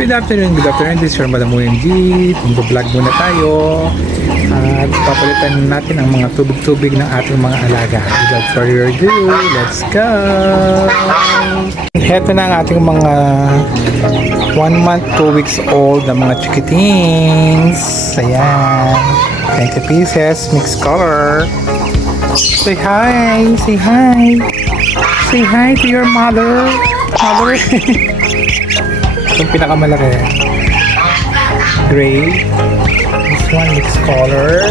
Good afternoon. This is your Madam OMG. Mag-vlog muna tayo. At papalitan natin ang mga tubig-tubig ng ating mga alaga. Without further ado, let's go! Heto na ang ating mga 1 month, 2 weeks old na mga chikitings. Ayan. 20 pieces, mixed color. Say hi! Say hi! Say hi to your mother! Mother! Itong pinakamalaki. Gray. This one mixed color.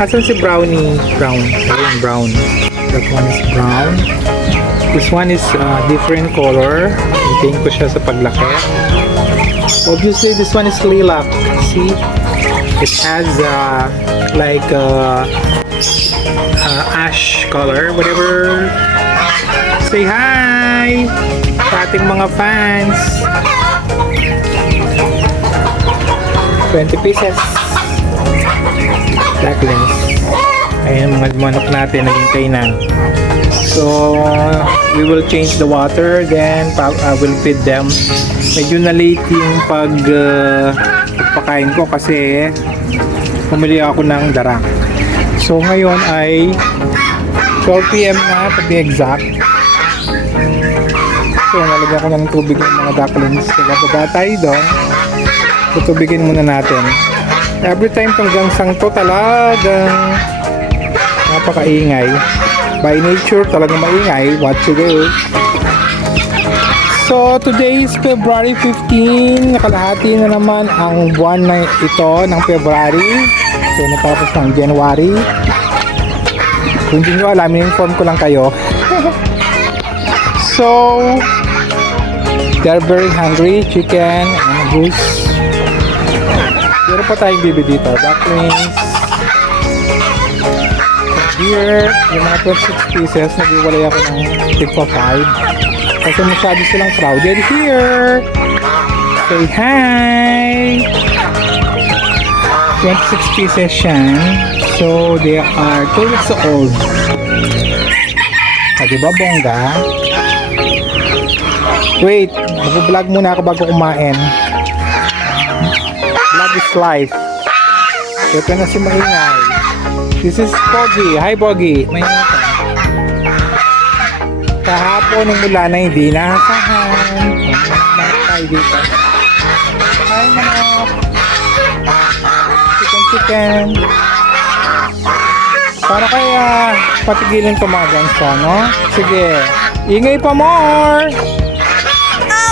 Asan si Brownie? Brown. Ayun, brown. That one is brown. This one is different color. Hintayin ko siya sa paglaki. Obviously, this one is lilac. See? It has like ash color. Whatever. Say hi! Sa ating mga fans. 20 pieces. Ducklings. Ayan mga manok natin, naghintay na. So, we will change the water, then I will feed them. Medyo na late yung pagpakain ko kasi pumili ako ng darak. So, ngayon ay 12 PM na, to be exact. So, nalagyan ko na ng tubig ng mga ducklings. Kaya baba tayo doon. Tutubigin muna natin. Every time tong gangsang to talagang napakaingay. By nature talagang maingay. What to do? So, today is February 15. Nakalahati na naman ang buwan na ito ng February. So, natapos ng January. Kung hindi nyo alam, inform ko lang kayo. So, they're very hungry. Chicken and goose. Meron pa tayong bibi dito. Ducklings. Here, yung mga 26 pieces, nag-iwalay ako ng tigpa 5. Kasi masyado silang crowded here. Say hi! 26 pieces yan. So, they are 2 weeks old. Diba, bongga? Wait, mag-vlog muna ako bago kumain. Vlog is life. Ito na si Maingay. This is Pogi. Hi, Pogi. Maingay ka. Kahapon ng mula na hindi nasahan. Manok tayo dito. Hi, manok. Chicken. Para kaya patigilin tumagang siya, no? Sige. Ingay pa more!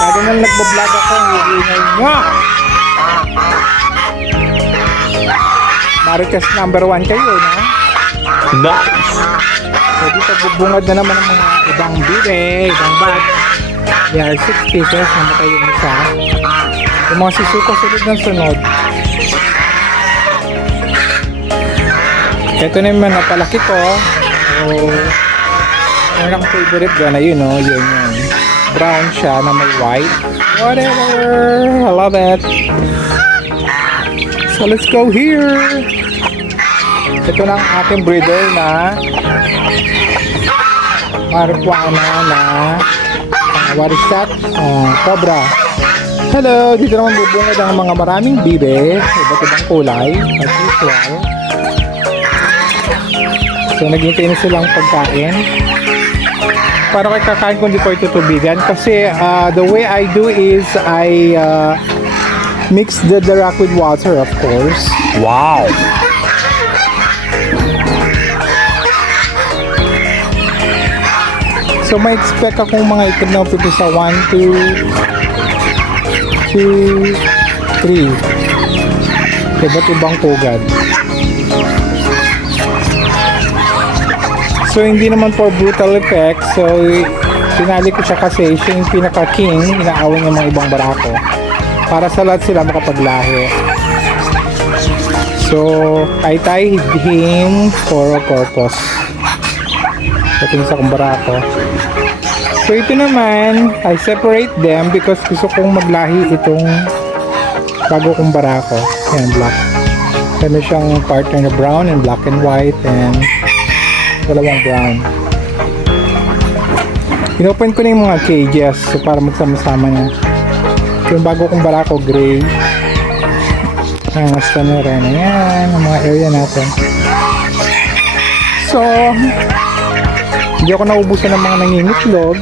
Lalo na nagbablog ako, ingay nyo! Marites number 1 kayo, no? Nice! So dito bubungad na naman ang mga ibang bibe, ibang bat. There are 6 pieces, namatay yung isa. Yung mga sisuko sunod ng sunod. Ito na yung napalaki ko. So, meron akong favorite doon. Ayun, no? Yun. Brown siya na may white. Whatever. I love it. So, let's go here. Ito na ang ating breeder na marijuana na what is that? Cobra. Hello! Dito naman bubungad ang mga maraming bibe. Iba't ibang kulay. As usual. So, naghintay na silang pagkain. Para kay kakain ko, hindi ko itutubigan. Kasi, the way I do is, I mix the darak with water, of course. Wow! So, may expect akong mga itlog na puto sa 1, 2, 3. Iba't ibang pugad. So, hindi naman for brutal effect. So, tinali ko siya kasi siya yung pinaka-king. Inaawin yung mga ibang barako. Para sa lahat sila makapaglahi. So, I tie him for a purpose. Ito yung isa kong barako. So, ito naman, I separate them because gusto kong maglahi itong bago kong barako. Ayan, black. Meron siyang partner na brown and black and white and dalawang brown. Inopen ko na yung mga cages so para magsama-sama na. Yung bago kong barako, gray. Mas na rin. Ayan, ang mga area natin. So, hindi ako naubusan ng mga nangingitlog.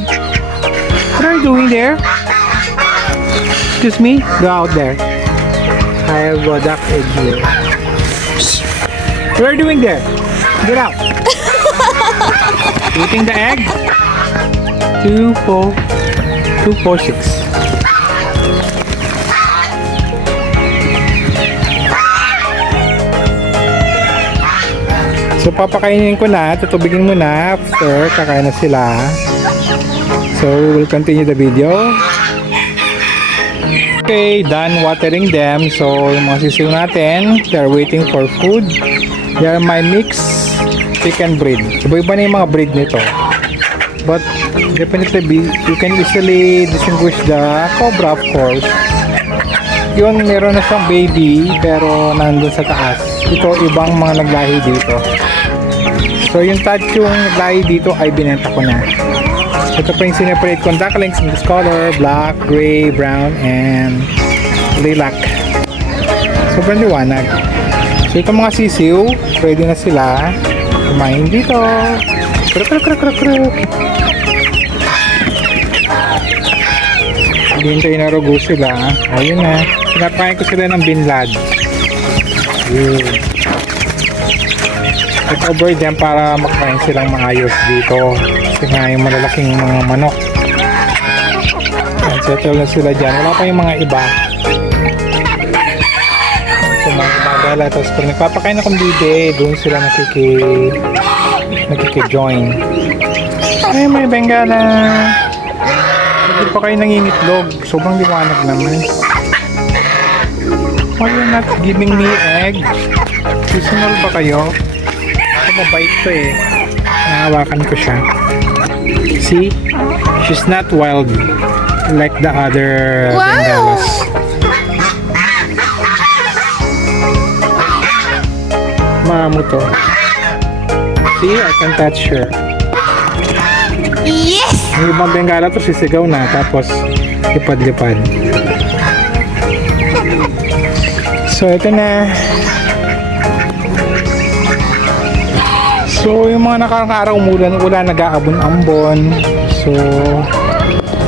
What are you doing there? Excuse me? Go out there. I have a duck egg here. What are you doing there? Get out. Eating the egg? 2, 4, 6. So papakainin ko na, tutubigin mo na after kakain na sila. So we will continue the video. Okay, done watering them. So yung mga sisiw natin, they are waiting for food. They are my mixed chicken breed. Iba-iba na yung mga breed nito. But definitely you can easily distinguish the cobra, of course. Yun, meron na siyang baby pero nandun sa taas. Ito ibang mga naglahi dito. So yung tatyong naglahi dito ay binenta ko na. Ito pa yung sineparate kong ducklings in this color: black, gray, brown, and lilac. Sobrang liwanag. So itong mga sisiw, pwede na sila kumain dito. Hintay na rugo sila. Ayun na. Pinapakain ko sila ng binlad. Yun. Ito-over dyan para makain silang maayos dito. Kasi nga yung malalaking mga manok. Settle na sila dyan. Wala pa yung mga iba. So mga gumagala. Tapos pag nagpapakain akong bibe, doon sila nakiki-join. Ay, may bengala. Hindi pa kayo nangingitlog. Sobrang liwanag naman. Why you're not giving me egg? Seasonal ba kayo? Ito mabait to eh. Nahawakan ko siya. See? She's not wild like the other bengalas. Mamo to. See? I can touch her. Yes! Yung ibang bengala to sisigaw na tapos lipad-lipad. So ito na. So yung mga nakarang araw umulan, nag-aabon-ambon. So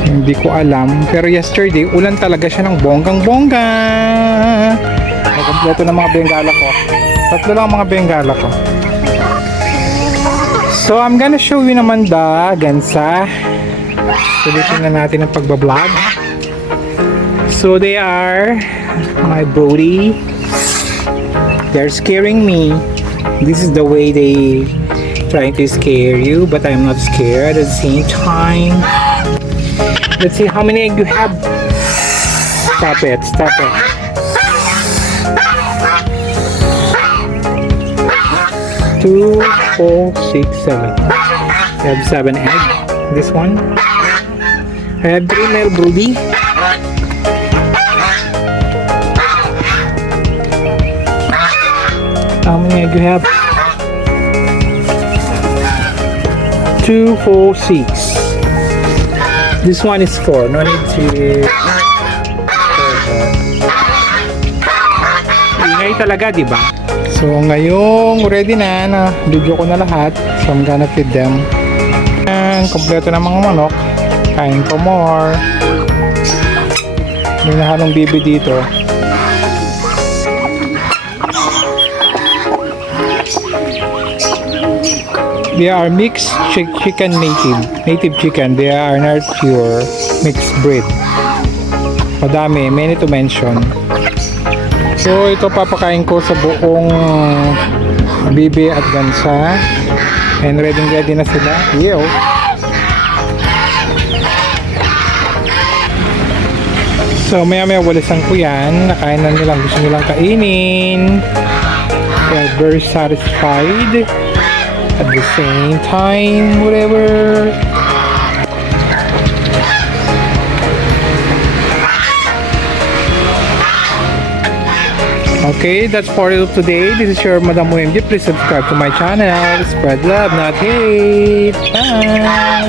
hindi ko alam. Pero yesterday ulan talaga siya ng bonggang-bongga. Kompleto ng mga bengala ko. 3 lang mga bengala ko. So I'm gonna show you naman the gansa. Sulitin na natin ang pagbablog. So they are my Brody. They're scaring me. This is the way they trying to scare you, but I'm not scared at the same time. Let's see how many egg you have. Stop it, stop it. Two, 4, 6, 7. I have 7 eggs. This one. I have 3 male Brody. How many egg you have? 2, 4, 6. This one is 4. No need to. Ingay talaga, di ba? So ngayong ready na video ko na lahat. So I'm gonna feed them. And kompleto na mga manok. Kain ko more. May nahalong bibi dito. They are mixed chicken native chicken. They are not pure mixed breed. Madami, many to mention. So ito papakain ko sa buong bibi at gansa. And ready na sila. Yo. So maya walisan ko yan. Nakain na nilang gusto nilang kainin. They are very satisfied. At the same time, whatever. Okay, that's for it today. This is your Madam OMG. Please subscribe to my channel. Spread love, not hate. Bye.